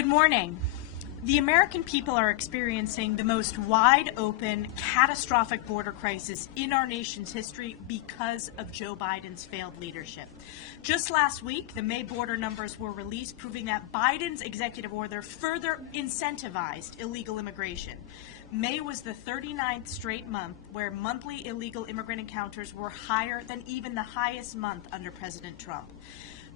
Good morning. The American people are experiencing the most wide-open, catastrophic border crisis in our nation's history because of Joe Biden's failed leadership. Just last week, the May border numbers were released, proving that Biden's executive order further incentivized illegal immigration. May was the 39th straight month where monthly illegal immigrant encounters were higher than even the highest month under President Trump.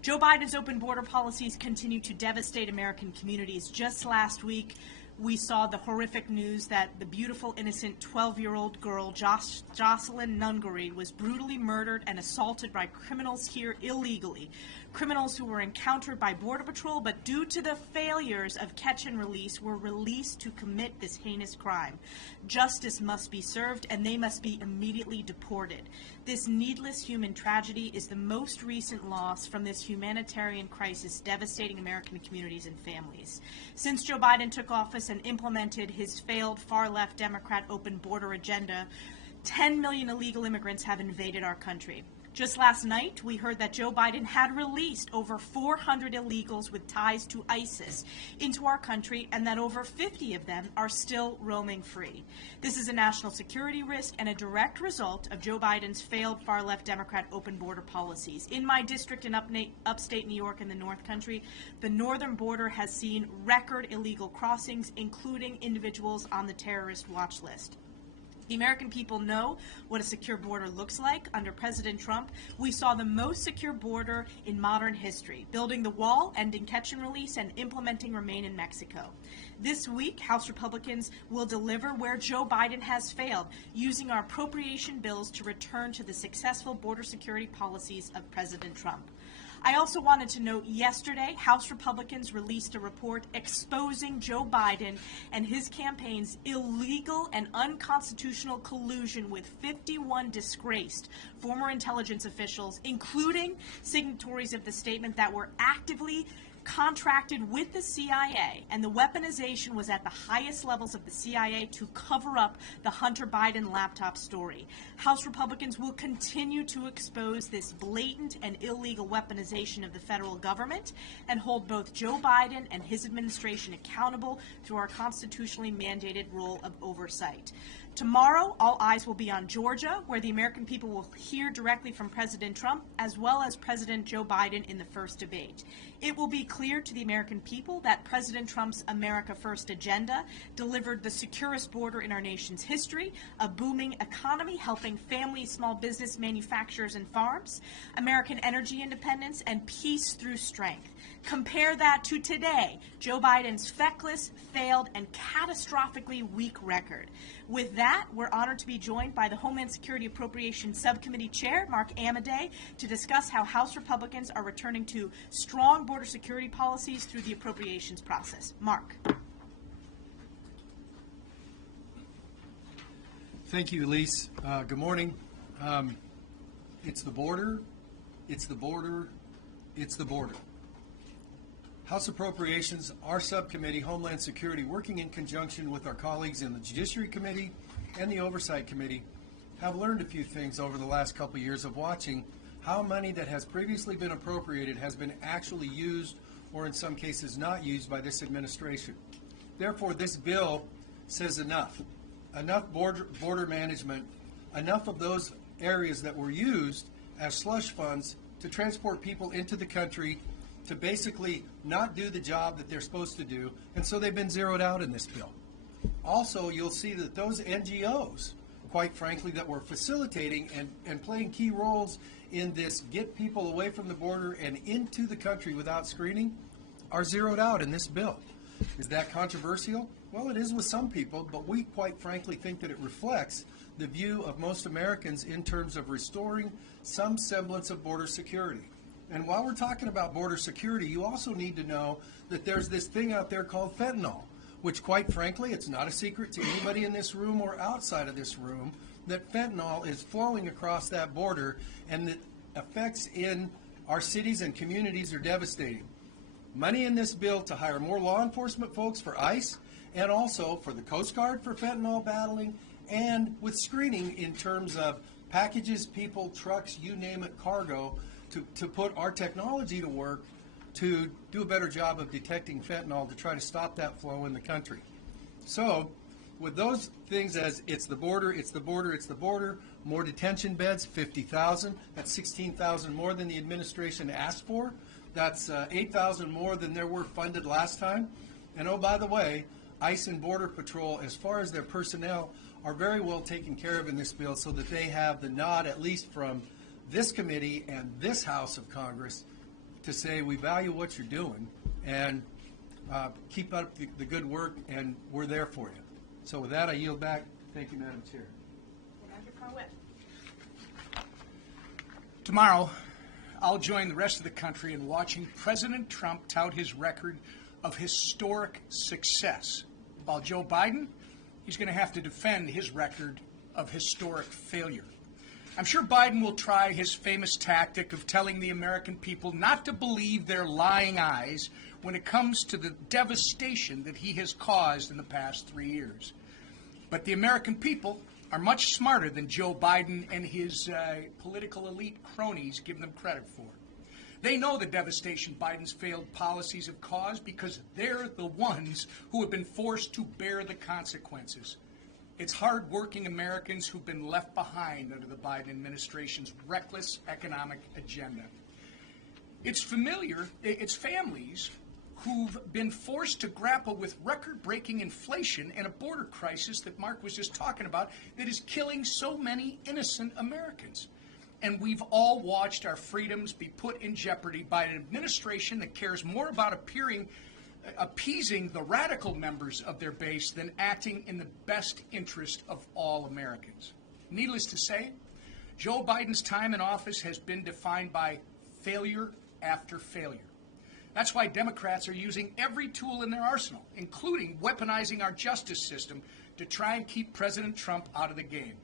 Joe Biden's open border policies continue to devastate American communities. Just last week, we saw the horrific news that the beautiful, innocent 12-year-old girl, Jocelyn Nungareed, was brutally murdered and assaulted by criminals here illegally. Criminals who were encountered by Border Patrol, but due to the failures of catch and release, were released to commit this heinous crime. Justice must be served, and they must be immediately deported. This needless human tragedy is the most recent loss from this humanitarian crisis devastating American communities and families. Since Joe Biden took office and implemented his failed far-left Democrat open border agenda, 10 million illegal immigrants have invaded our country. Just last night, we heard that Joe Biden had released over 400 illegals with ties to ISIS into our country, and that over 50 of them are still roaming free. This is a national security risk and a direct result of Joe Biden's failed far-left Democrat open border policies. In my district in upstate New York in the North Country, the northern border has seen record illegal crossings, including individuals on the terrorist watch list. The American people know what a secure border looks like. Under President Trump, we saw the most secure border in modern history, building the wall, ending catch and release, and implementing Remain in Mexico. This week, House Republicans will deliver where Joe Biden has failed, using our appropriation bills to return to the successful border security policies of President Trump. I also wanted to note yesterday, House Republicans released a report exposing Joe Biden and his campaign's illegal and unconstitutional collusion with 51 disgraced former intelligence officials, including signatories of the statement that were actively contracted with the CIA, and the weaponization was at the highest levels of the CIA to cover up the Hunter Biden laptop story. House Republicans will continue to expose this blatant and illegal weaponization of the federal government and hold both Joe Biden and his administration accountable through our constitutionally mandated role of oversight. Tomorrow, all eyes will be on Georgia, where the American people will hear directly from President Trump as well as President Joe Biden in the first debate. It will be clear to the American people that President Trump's America First agenda delivered the securest border in our nation's history, a booming economy helping families, small business, manufacturers, and farms, American energy independence, and peace through strength. Compare that to today, Joe Biden's feckless, failed, and catastrophically weak record. With that, we're honored to be joined by the Homeland Security Appropriations Subcommittee Chair, Mark Amodei, to discuss how House Republicans are returning to strong border security policies through the appropriations process. Mark. Thank you, Elise. Good morning. It's the border, it's the border, it's the border. House Appropriations, our subcommittee, Homeland Security, working in conjunction with our colleagues in the Judiciary Committee and the Oversight Committee, have learned a few things over the last couple of years of watching how money that has previously been appropriated has been actually used, or in some cases not used, by this administration. Therefore, this bill says enough. Enough border management, enough of those areas that were used as slush funds to transport people into the country to basically not do the job that they're supposed to do, and so they've been zeroed out in this bill. Also, you'll see that those NGOs, quite frankly, that were facilitating and playing key roles in this get people away from the border and into the country without screening, are zeroed out in this bill. Is that controversial? Well, it is with some people, but we quite frankly think that it reflects the view of most Americans in terms of restoring some semblance of border security. And while we're talking about border security, you also need to know that there's this thing out there called fentanyl, which quite frankly, it's not a secret to anybody in this room or outside of this room, that fentanyl is flowing across that border, and the effects in our cities and communities are devastating. Money in this bill to hire more law enforcement folks for ICE, and also for the Coast Guard for fentanyl battling, and with screening in terms of packages, people, trucks, you name it, cargo, to put our technology to work to do a better job of detecting fentanyl to try to stop that flow in the country. So, with those things as it's the border, it's the border, it's the border, more detention beds, 50,000. That's 16,000 more than the administration asked for. That's 8,000 more than there were funded last time. And oh, by the way, ICE and Border Patrol, as far as their personnel, are very well taken care of in this bill so that they have the nod, at least from this committee and this House of Congress, to say we value what you're doing and keep up the good work, and we're there for you. So with that, I yield back. Thank you, Madam Chair. Tomorrow, I'll join the rest of the country in watching President Trump tout his record of historic success, while Joe Biden, he's going to have to defend his record of historic failure. I'm sure Biden will try his famous tactic of telling the American people not to believe their lying eyes when it comes to the devastation that he has caused in the past 3 years. But the American people are much smarter than Joe Biden and his political elite cronies give them credit for. They know the devastation Biden's failed policies have caused because they're the ones who have been forced to bear the consequences. It's hard-working Americans who've been left behind under the Biden administration's reckless economic agenda. It's families who've been forced to grapple with record-breaking inflation and a border crisis that Mark was just talking about that is killing so many innocent Americans. And we've all watched our freedoms be put in jeopardy by an administration that cares more about appeasing the radical members of their base than acting in the best interest of all Americans. Needless to say, Joe Biden's time in office has been defined by failure after failure. That's why Democrats are using every tool in their arsenal, including weaponizing our justice system to try and keep President Trump out of the game.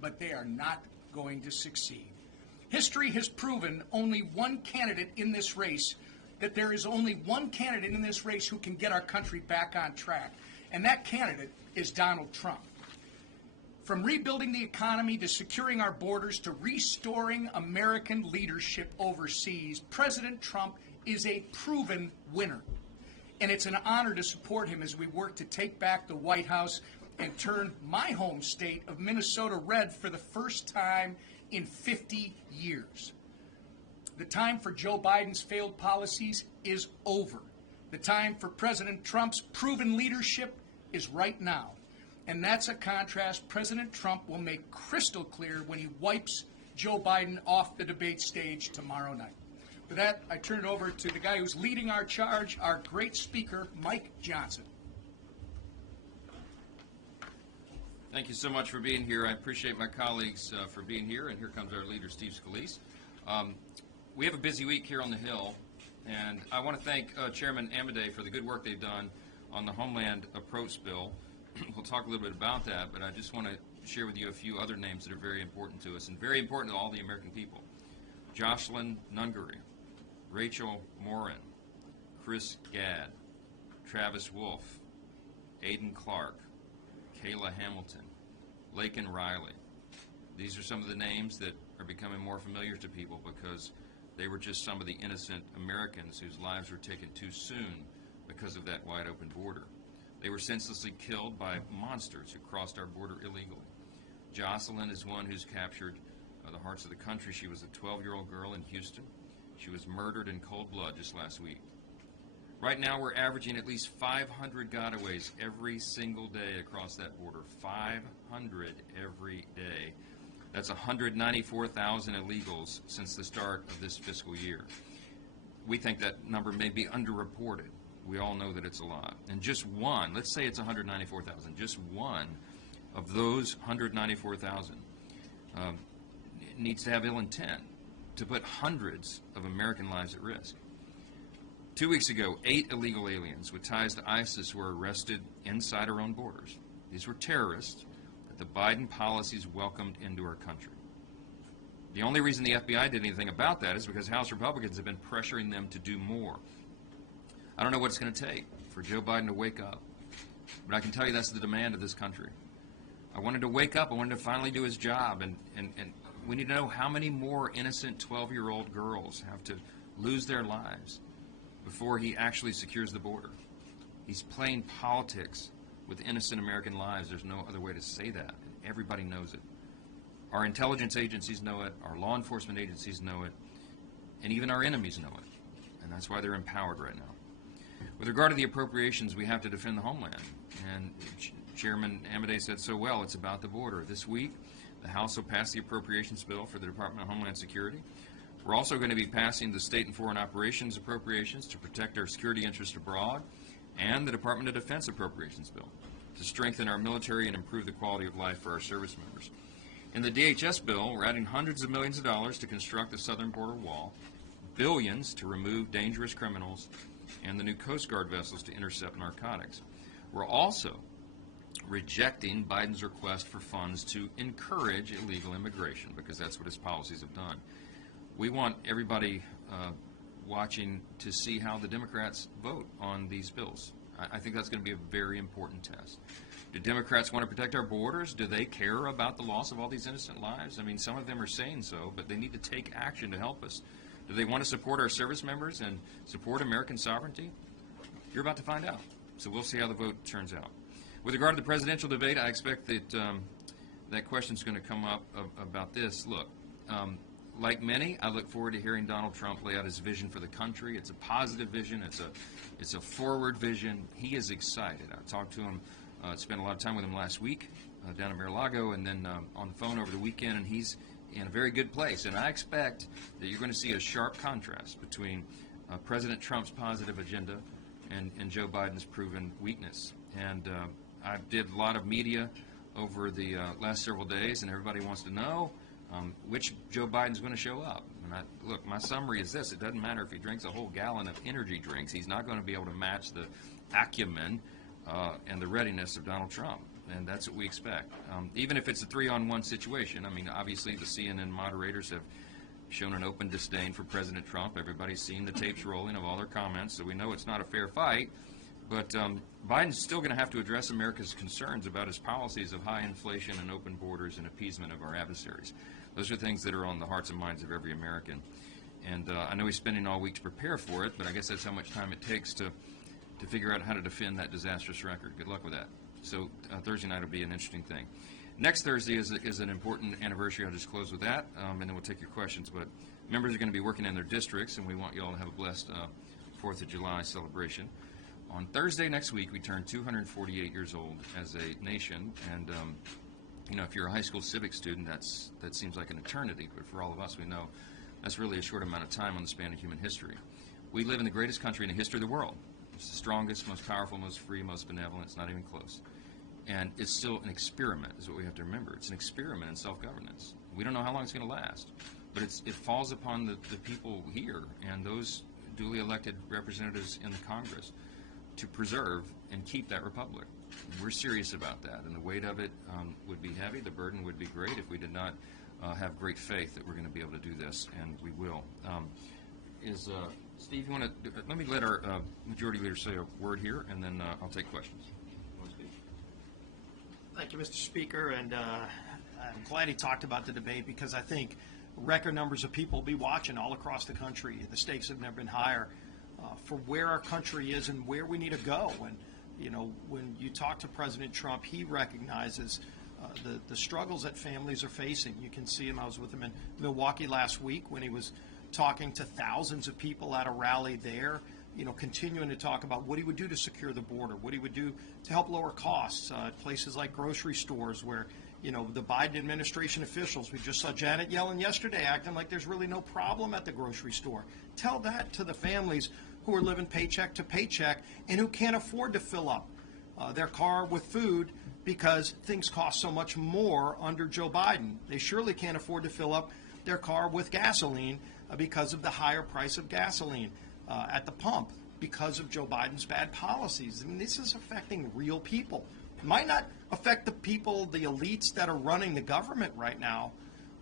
But they are not going to succeed. History has proven only one candidate in this race, that there is only one candidate in this race who can get our country back on track, and that candidate is Donald Trump. From rebuilding the economy to securing our borders to restoring American leadership overseas, President Trump is a proven winner. And it's an honor to support him as we work to take back the White House and turn my home state of Minnesota red for the first time in 50 years. The time for Joe Biden's failed policies is over. The time for President Trump's proven leadership is right now. And that's a contrast President Trump will make crystal clear when he wipes Joe Biden off the debate stage tomorrow night. With that, I turn it over to the guy who's leading our charge, our great speaker, Mike Johnson. Thank you so much for being here. I appreciate my colleagues for being here. And here comes our leader, Steve Scalise. We have a busy week here on the Hill, and I want to thank Chairman Amodei for the good work they've done on the Homeland Approach bill. We'll talk a little bit about that, but I just want to share with you a few other names that are very important to us and very important to all the American people. Jocelyn Nungary, Rachel Morin, Chris Gadd, Travis Wolf, Aiden Clark, Kayla Hamilton, Laken Riley. These are some of the names that are becoming more familiar to people because they were just some of the innocent Americans whose lives were taken too soon because of that wide open border. They were senselessly killed by monsters who crossed our border illegally. Jocelyn is one who's captured the hearts of the country. She was a 12-year-old girl in Houston. She was murdered in cold blood just last week. Right now, we're averaging at least 500 gotaways every single day across that border. 500 every day. That's 194,000 illegals since the start of this fiscal year. We think that number may be underreported. We all know that it's a lot. And just one, let's say it's 194,000, just one of those 194,000 needs to have ill intent to put hundreds of American lives at risk. 2 weeks ago, 8 illegal aliens with ties to ISIS were arrested inside our own borders. These were terrorists that the Biden policies welcomed into our country. The only reason the FBI did anything about that is because House Republicans have been pressuring them to do more. I don't know what it's going to take for Joe Biden to wake up, but I can tell you that's the demand of this country. I wanted to wake up. I wanted to finally do his job, and we need to know how many more innocent 12-year-old girls have to lose their lives before he actually secures the border. He's playing politics with innocent American lives. There's no other way to say that. Everybody knows it. Our intelligence agencies know it, our law enforcement agencies know it, and even our enemies know it. And that's why they're empowered right now. With regard to the appropriations, we have to defend the homeland. And Chairman Amodei said so well, it's about the border. This week, the House will pass the appropriations bill for the Department of Homeland Security. We're also going to be passing the state and foreign operations appropriations to protect our security interests abroad, and the Department of Defense appropriations bill to strengthen our military and improve the quality of life for our service members. In the DHS bill, we're adding hundreds of millions of dollars to construct the southern border wall, billions to remove dangerous criminals, and the new Coast Guard vessels to intercept narcotics. We're also rejecting Biden's request for funds to encourage illegal immigration, because that's what his policies have done. We want everybody watching to see how the Democrats vote on these bills. I think that's going to be a very important test. Do Democrats want to protect our borders? Do they care about the loss of all these innocent lives? I mean, some of them are saying so, but they need to take action to help us. Do they want to support our service members and support American sovereignty? You're about to find out. So we'll see how the vote turns out. With regard to the presidential debate, I expect that that question is going to come up about this. Look, like many, I look forward to hearing Donald Trump lay out his vision for the country. It's a positive vision. It's a forward vision. He is excited. I talked to him, spent a lot of time with him last week down at Mar-a-Lago, and then on the phone over the weekend, and he's in a very good place. And I expect that you're going to see a sharp contrast between President Trump's positive agenda and Joe Biden's proven weakness. And I did a lot of media over the last several days, and everybody wants to know which Joe Biden's going to show up. And look, my summary is this. It doesn't matter if he drinks a whole gallon of energy drinks. He's not going to be able to match the acumen and the readiness of Donald Trump. And that's what we expect. Even if it's a 3-on-1 situation, I mean, obviously the CNN moderators have shown an open disdain for President Trump. Everybody's seen the tapes rolling of all their comments, so we know it's not a fair fight. But Biden's still going to have to address America's concerns about his policies of high inflation and open borders and appeasement of our adversaries. Those are things that are on the hearts and minds of every American. And I know he's spending all week to prepare for it, but I guess that's how much time it takes to figure out how to defend that disastrous record. Good luck with that. So Thursday night will be an interesting thing. Next Thursday is an important anniversary. I'll just close with that, and then we'll take your questions. But members are going to be working in their districts, and we want you all to have a blessed 4th of July celebration. On Thursday next week, we turn 248 years old as a nation, and you know, if you're a high school civics student, that seems like an eternity, but for all of us, we know that's really a short amount of time on the span of human history. We live in the greatest country in the history of the world. It's the strongest, most powerful, most free, most benevolent. It's not even close. And it's still an experiment, is what we have to remember. It's an experiment in self-governance. We don't know how long it's going to last, but it falls upon the people here and those duly elected representatives in the Congress to preserve and keep that republic. We're serious about that, and the weight of it would be heavy. The burden would be great if we did not have great faith that we're going to be able to do this, and we will. Steve, you want to let me let our majority leader say a word here, and then I'll take questions. Thank you, Mr. Speaker, and I'm glad he talked about the debate, because I think record numbers of people will be watching all across the country. The stakes have never been higher for where our country is and where we need to go. And you know, when you talk to President Trump, he recognizes the struggles that families are facing. You can see him. I was with him in Milwaukee last week when he was talking to thousands of people at a rally there, you know, continuing to talk about what he would do to secure the border, what he would do to help lower costs at places like grocery stores where, you know, the Biden administration officials, we just saw Janet Yellen yesterday acting like there's really no problem at the grocery store. Tell that to the families who are living paycheck to paycheck and who can't afford to fill up their car with food because things cost so much more under Joe Biden. They surely can't afford to fill up their car with gasoline because of the higher price of gasoline at the pump because of Joe Biden's bad policies. I mean, this is affecting real people. It might not affect the people, the elites that are running the government right now,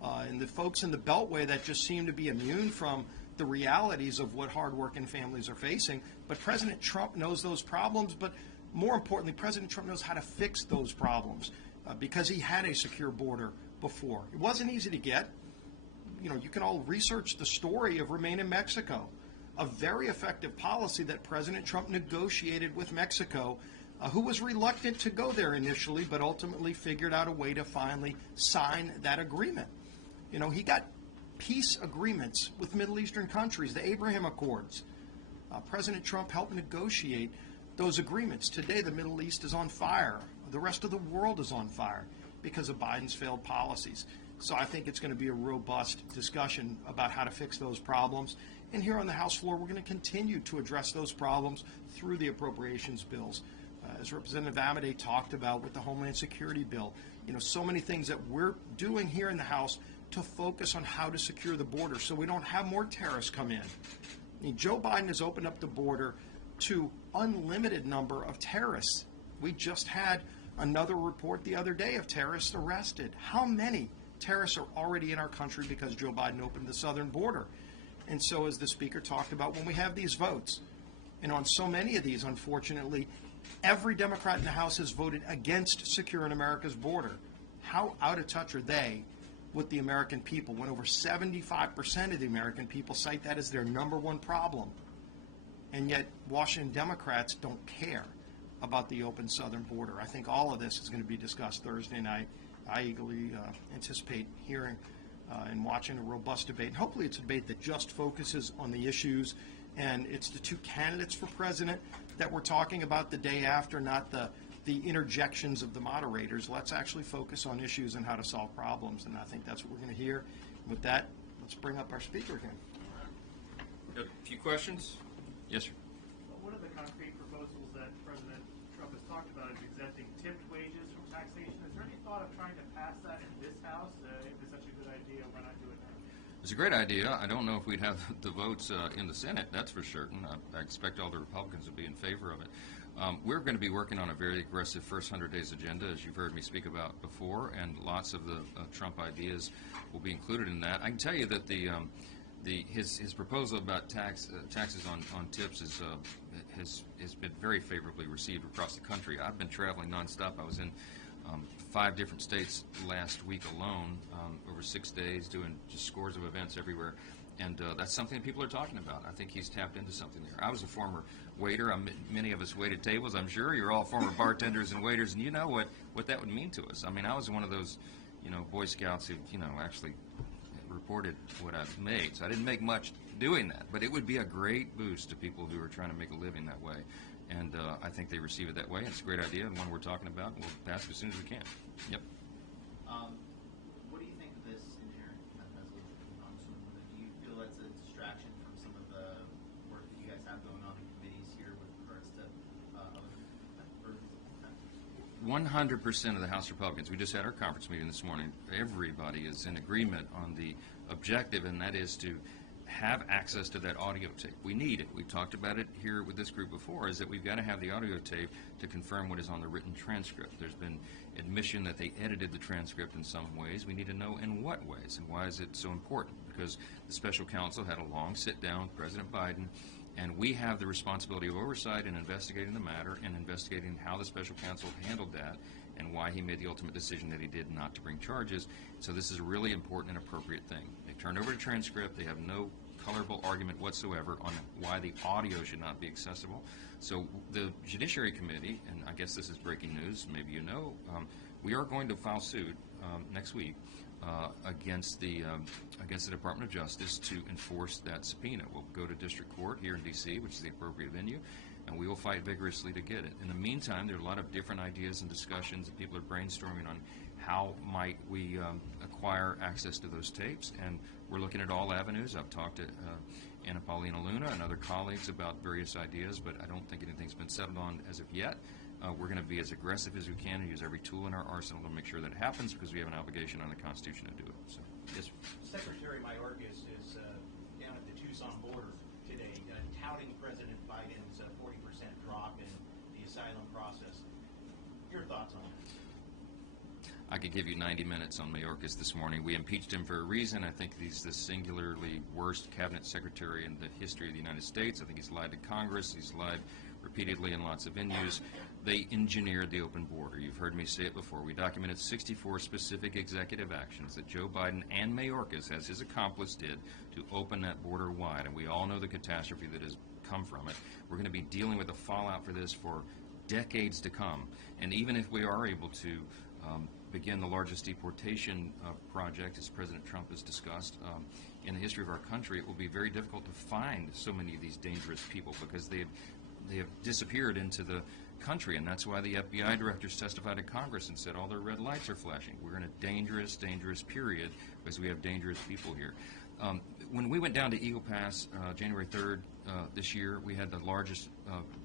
and the folks in the Beltway that just seem to be immune from the realities of what hardworking families are facing. But President Trump knows those problems, but more importantly, President Trump knows how to fix those problems because he had a secure border before. It wasn't easy to get. You know, you can all research the story of Remain in Mexico. a very effective policy that President Trump negotiated with Mexico, who was reluctant to go there initially, but ultimately figured out a way to finally sign that agreement. You know, he got peace agreements with Middle Eastern countries, the Abraham Accords. President Trump helped negotiate those agreements. Today, the Middle East is on fire. The rest of the world is on fire because of Biden's failed policies. So I think it's going to be a robust discussion about how to fix those problems. And here on the House floor, we're going to continue to address those problems through the appropriations bills. As Representative Amodei talked about with the Homeland Security bill, you know, so many things that we're doing here in the House to focus on how to secure the border so we don't have more terrorists come in. I mean, Joe Biden has opened up the border to unlimited number of terrorists. We just had another report the other day of terrorists arrested. How many terrorists are already in our country because Joe Biden opened the southern border? And so, as the Speaker talked about, when we have these votes, and on so many of these, unfortunately, every Democrat in the House has voted against securing America's border. How out of touch are they with the American people when over 75% of the American people cite that as their #1 problem? And yet Washington Democrats don't care about the open southern border. I think all of this is going to be discussed Thursday night. I eagerly anticipate hearing and watching a robust debate. And hopefully it's a debate that just focuses on the issues, and it's the two candidates for president that we're talking about the day after, not the interjections of the moderators. Let's actually focus on issues and how to solve problems, and I think that's what we're going to hear. With that, let's bring up our speaker again. Got a few questions? Yes, sir. One of the concrete proposals that President Trump has talked about is exempting tipped wages from taxation. Is there any thought of trying to pass that in this House? If it's such a good idea, why not do it now? It's a great idea. I don't know if we'd have the votes in the Senate, that's for certain. I expect all the Republicans would be in favor of it. We're going to be working on a very aggressive first 100 days agenda, as you've heard me speak about before, and lots of the Trump ideas will be included in that. I can tell you that his proposal about taxes on tips has been very favorably received across the country. I've been traveling nonstop. I was in 5 different states last week alone, over 6 days, doing just scores of events everywhere. And that's something people are talking about. I think he's tapped into something there. I was a former waiter. Many of us waited tables. I'm sure you're all former bartenders and waiters, and you know what that would mean to us. I mean, I was one of those, Boy Scouts who, actually reported what I made. So I didn't make much doing that, but it would be a great boost to people who are trying to make a living that way. And I think they receive it that way. It's a great idea, and one we're talking about. We'll pass it as soon as we can. Yep. What do you think of this inherent resolution, Congressman? Do you feel that's a distraction from some of the work that you guys have going on in committees here with regards to other 100% of the House Republicans, we just had our conference meeting this morning, everybody is in agreement on the objective, and that is to have access to that audio tape. We need it. We've talked about it here with this group before, is that we've got to have the audio tape to confirm what is on the written transcript. There's been admission that they edited the transcript in some ways. We need to know in what ways, and why is it so important? Because the special counsel had a long sit-down with President Biden, and we have the responsibility of oversight in investigating the matter and investigating how the special counsel handled that and why he made the ultimate decision that he did not to bring charges. So this is a really important and appropriate thing. They turned over the transcript. They have no colorable argument whatsoever on why the audio should not be accessible. So the Judiciary Committee, and I guess this is breaking news, maybe you know, we are going to file suit next week against the Department of Justice to enforce that subpoena. We'll go to district court here in D.C., which is the appropriate venue, and we will fight vigorously to get it. In the meantime, there are a lot of different ideas and discussions that people are brainstorming on how might we acquire access to those tapes, and we're looking at all avenues. I've talked to Anna Paulina Luna and other colleagues about various ideas, but I don't think anything's been settled on as of yet. We're going to be as aggressive as we can and use every tool in our arsenal to make sure that it happens, because we have an obligation on the Constitution to do it. So, yes, sir. Secretary Mayorkas is down at the Tucson border today, touting President Biden's 40% drop in the asylum process. Your thoughts on that? I could give you 90 minutes on Mayorkas this morning. We impeached him for a reason. I think he's the singularly worst cabinet secretary in the history of the United States. I think he's lied to Congress. He's lied repeatedly in lots of venues. they engineered the open border. You've heard me say it before. We documented 64 specific executive actions that Joe Biden and Mayorkas, as his accomplice, did to open that border wide, and we all know the catastrophe that has come from it. We're going to be dealing with the fallout for this for decades to come, and even if we are able to begin the largest deportation project, as President Trump has discussed, in the history of our country, it will be very difficult to find so many of these dangerous people because they have disappeared into the country, and that's why the FBI directors testified to Congress and said all their red lights are flashing. We're in a dangerous, dangerous period because we have dangerous people here. When we went down to Eagle Pass January 3rd this year, we had the largest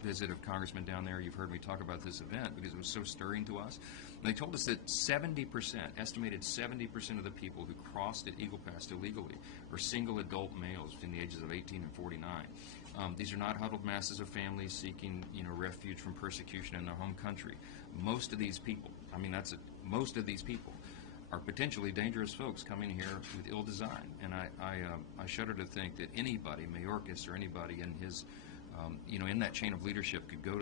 visit of congressmen down there. You've heard me talk about this event because it was so stirring to us. And they told us that 70%, estimated 70% of the people who crossed at Eagle Pass illegally are single adult males between the ages of 18 and 49. These are not huddled masses of families seeking, refuge from persecution in their home country. Most of these people, most of these people are potentially dangerous folks coming here with ill design. And I shudder to think that anybody, Mayorkas or anybody in his, in that chain of leadership could go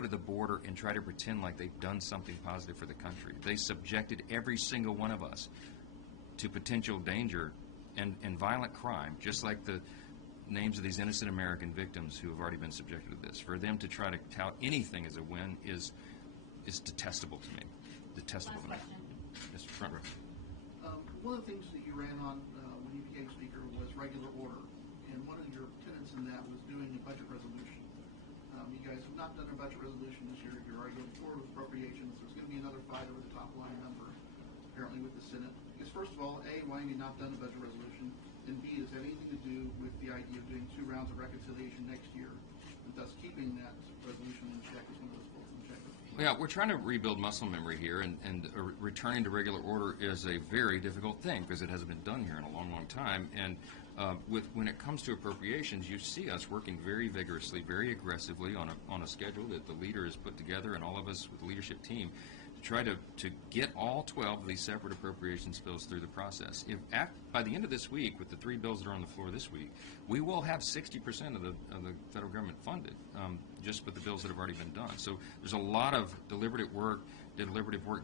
to the border and try to pretend like they've done something positive for the country. They subjected every single one of us to potential danger and violent crime, just like the names of these innocent American victims who have already been subjected to this. For them to try to tout anything as a win is detestable to me. Detestable to me. Mr. Front row. One of the things that you ran on when you became Speaker was regular order, and one of your tenets in that was doing a budget resolution. You guys have not done a budget resolution this year. You're already going forward with appropriations. There's going to be another fight over the top line number, apparently, with the Senate. I guess, first of all, A, why have you not done a budget resolution? And B, does that have anything to do with the idea of doing 2 rounds of reconciliation next year, and thus keeping that resolution in check as one of those goals in check? Yeah, we're trying to rebuild muscle memory here, and returning to regular order is a very difficult thing because it hasn't been done here in a long, long time. And when it comes to appropriations, you see us working very vigorously, very aggressively on a schedule that the leader has put together, and all of us with the leadership team to try to get all 12 of these separate appropriations bills through the process. By the end of this week, with the 3 bills that are on the floor this week, we will have 60% of the federal government funded, just with the bills that have already been done. So there's a lot of deliberative work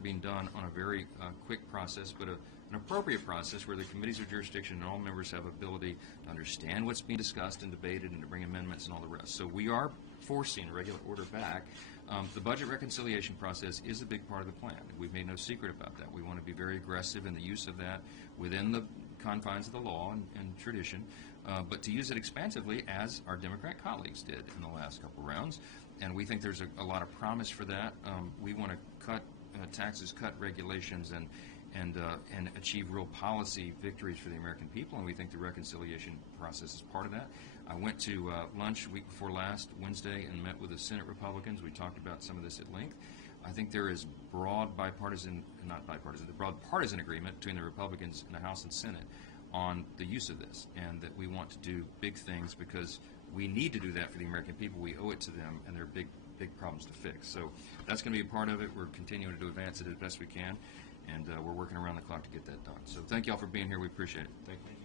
being done on a very quick process, but an appropriate process where the committees of jurisdiction and all members have ability to understand what's being discussed and debated and to bring amendments and all the rest. So we are forcing regular order back. The budget reconciliation process is a big part of the plan. We've made no secret about that. We want to be very aggressive in the use of that within the confines of the law and tradition, but to use it expansively as our Democrat colleagues did in the last couple rounds. And we think there's a lot of promise for that. We want to cut taxes, cut regulations, and achieve real policy victories for the American people, and we think the reconciliation process is part of that. I went to lunch week before last, Wednesday, and met with the Senate Republicans. We talked about some of this at length. I think there is broad partisan agreement between the Republicans in the House and Senate on the use of this, and that we want to do big things because we need to do that for the American people. We owe it to them, and there are big problems to fix. So that's going to be a part of it. We're continuing to advance it as best we can, and we're working around the clock to get that done. So thank you all for being here. We appreciate it. Thank you.